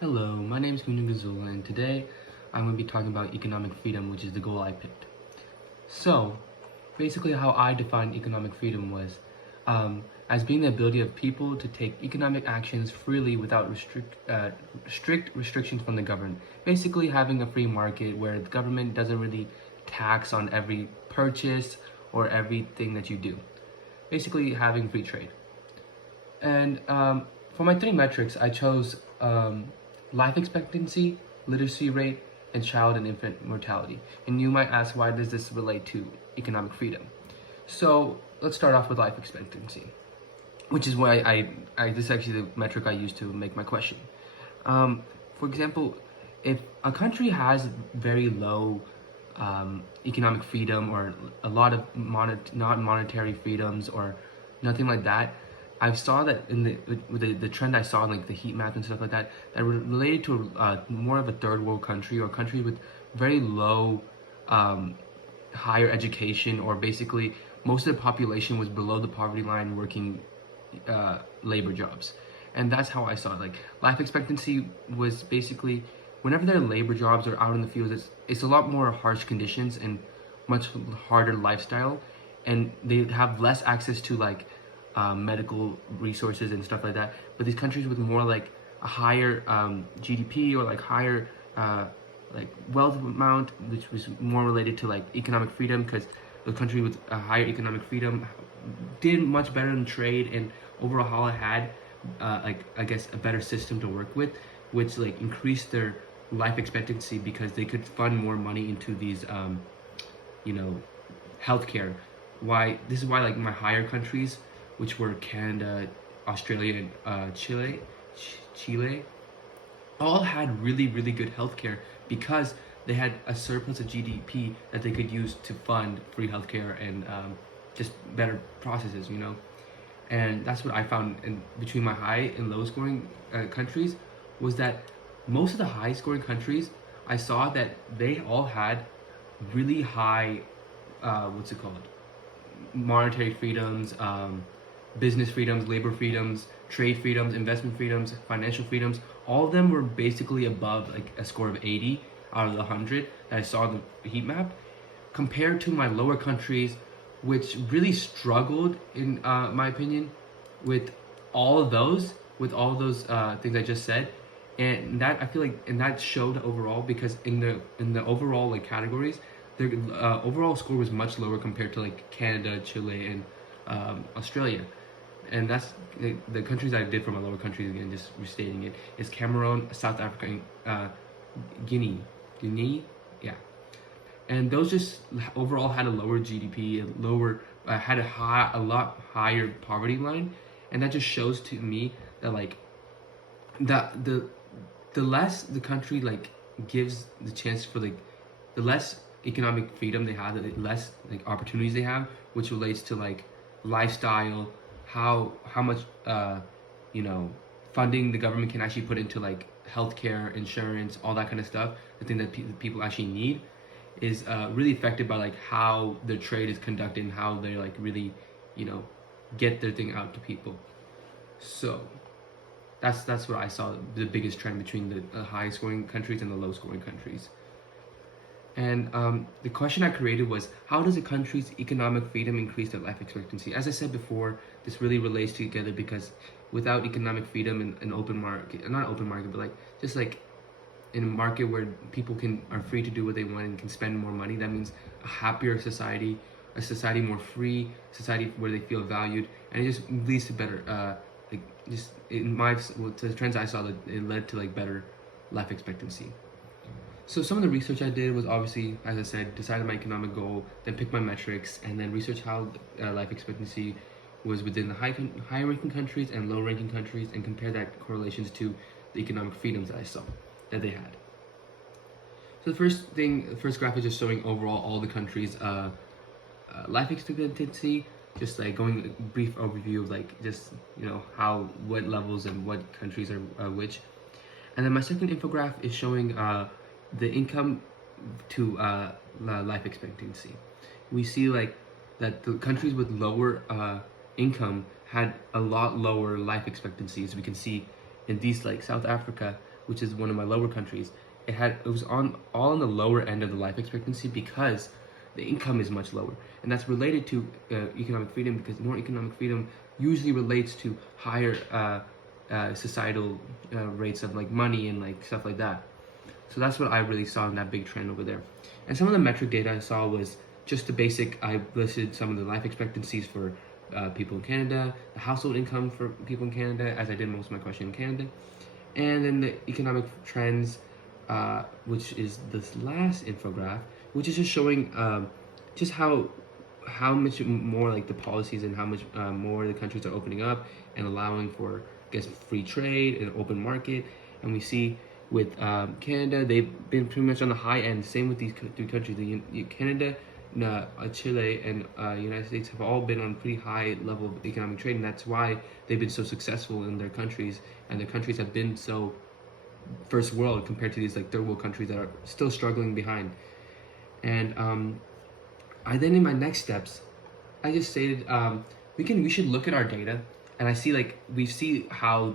Hello, my name is Gunu Gazula, and today I'm going to be talking about economic freedom, which is the goal I picked. So, basically, how I defined economic freedom was as being the ability of people to take economic actions freely without strict restrictions from the government. Basically, having a free market where the government doesn't really tax on every purchase or everything that you do. Basically, having free trade. And for my three metrics, I chose life expectancy, literacy rate, and child and infant mortality. And you might ask, why does this relate to economic freedom? So let's start off with life expectancy, which is why this is actually the metric I used to make my question. For example, if a country has very low economic freedom or a lot of non-monetary freedoms or nothing like that, I saw that in the trend I saw in like the heat map and stuff like that, that related to more of a third world country or a country with very low higher education, or basically most of the population was below the poverty line working labor jobs. And that's how I saw it. Like, life expectancy was basically whenever their labor jobs are out in the fields, it's a lot more harsh conditions and much harder lifestyle, and they have less access to like medical resources and stuff like that. But these countries with more like a higher GDP or like higher like wealth amount, which was more related to like economic freedom, because the country with a higher economic freedom did much better in trade, and overall had like I guess a better system to work with, which like increased their life expectancy because they could fund more money into these you know healthcare. Why this is why like my higher countries, which were Canada, Australia, and Chile, all had really good healthcare because they had a surplus of GDP that they could use to fund free healthcare and just better processes. And that's what I found in between my high and low scoring countries, was that most of the high scoring countries, I saw that they all had really high what's it called, monetary freedoms, business freedoms, labor freedoms, trade freedoms, investment freedoms, financial freedoms. All of them were basically above like a score of 80 out of the 100 that I saw in the heat map, compared to my lower countries, which really struggled in my opinion with all of those things I just said. And that, I feel like, and that showed overall, because in the overall like categories, their overall score was much lower compared to like Canada, Chile, and Australia. And that's the countries I did for my lower countries, again, just restating it, is Cameroon, South Africa, and Guinea, yeah. And those just overall had a lower GDP, had a lot higher poverty line, and that just shows to me that like that the less the country like gives the chance for like the less economic freedom they have, the less like opportunities they have, which relates to like lifestyle, how much funding the government can actually put into like healthcare, insurance, all that kind of stuff, the thing that people actually need, is really affected by like how their trade is conducted and how they like really get their thing out to people. So that's what I saw, the biggest trend between the high scoring countries and the low scoring countries. And the question I created was, how does a country's economic freedom increase their life expectancy? As I said before, this really relates together, because without economic freedom in an open market, not open market, but like just like in a market where people are free to do what they want and can spend more money, that means a happier society, a society more free, society where they feel valued, and it just leads to better like just in my the trends I saw, that it led to like better life expectancy. So some of the research I did was, obviously, as I said, decided my economic goal, then pick my metrics, and then research how life expectancy was within the high ranking countries and low ranking countries, and compare that correlations to the economic freedoms that I saw that they had. So the first graph is just showing overall all the countries' life expectancy, just like going a brief overview of like just what levels and what countries are which. And then my second infograph is showing the income to life expectancy. We see like that the countries with lower income had a lot lower life expectancies. We can see in these, like South Africa, which is one of my lower countries, it was on all on the lower end of the life expectancy because the income is much lower, and that's related to economic freedom, because more economic freedom usually relates to higher societal rates of like money and like stuff like that. So that's what I really saw in that big trend over there. And some of the metric data I saw was just the basic. I listed some of the life expectancies for people in Canada, the household income for people in Canada, as I did most of my question in Canada, and then the economic trends, which is this last infographic, which is just showing just how much more like the policies and how much more the countries are opening up and allowing for, I guess, free trade and open market. And we see with Canada, they've been pretty much on the high end. Same with these three countries. Canada, Chile, and United States have all been on pretty high level of economic trade, and that's why they've been so successful in their countries, and their countries have been so first world compared to these like third world countries that are still struggling behind. And I then in my next steps, I just stated we should look at our data, and I see like we see how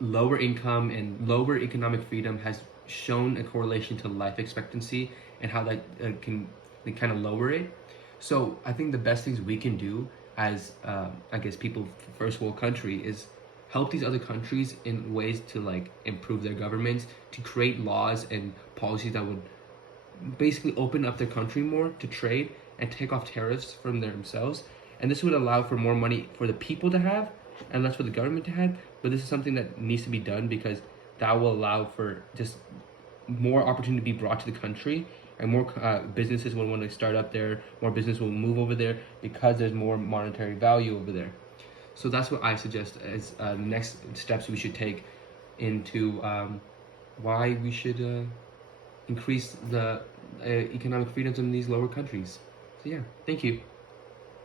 lower income and lower economic freedom has shown a correlation to life expectancy and how that can kind of lower it. So I think the best things we can do as I guess people first world country is help these other countries in ways to like improve their governments, to create laws and policies that would basically open up their country more to trade and take off tariffs from themselves. And this would allow for more money for the people to have and less for the government to have. But this is something that needs to be done because that will allow for just more opportunity to be brought to the country, and more businesses will want to start up there, more business will move over there because there's more monetary value over there. So that's what I suggest as next steps we should take into why we should increase the economic freedoms in these lower countries. So yeah, thank you.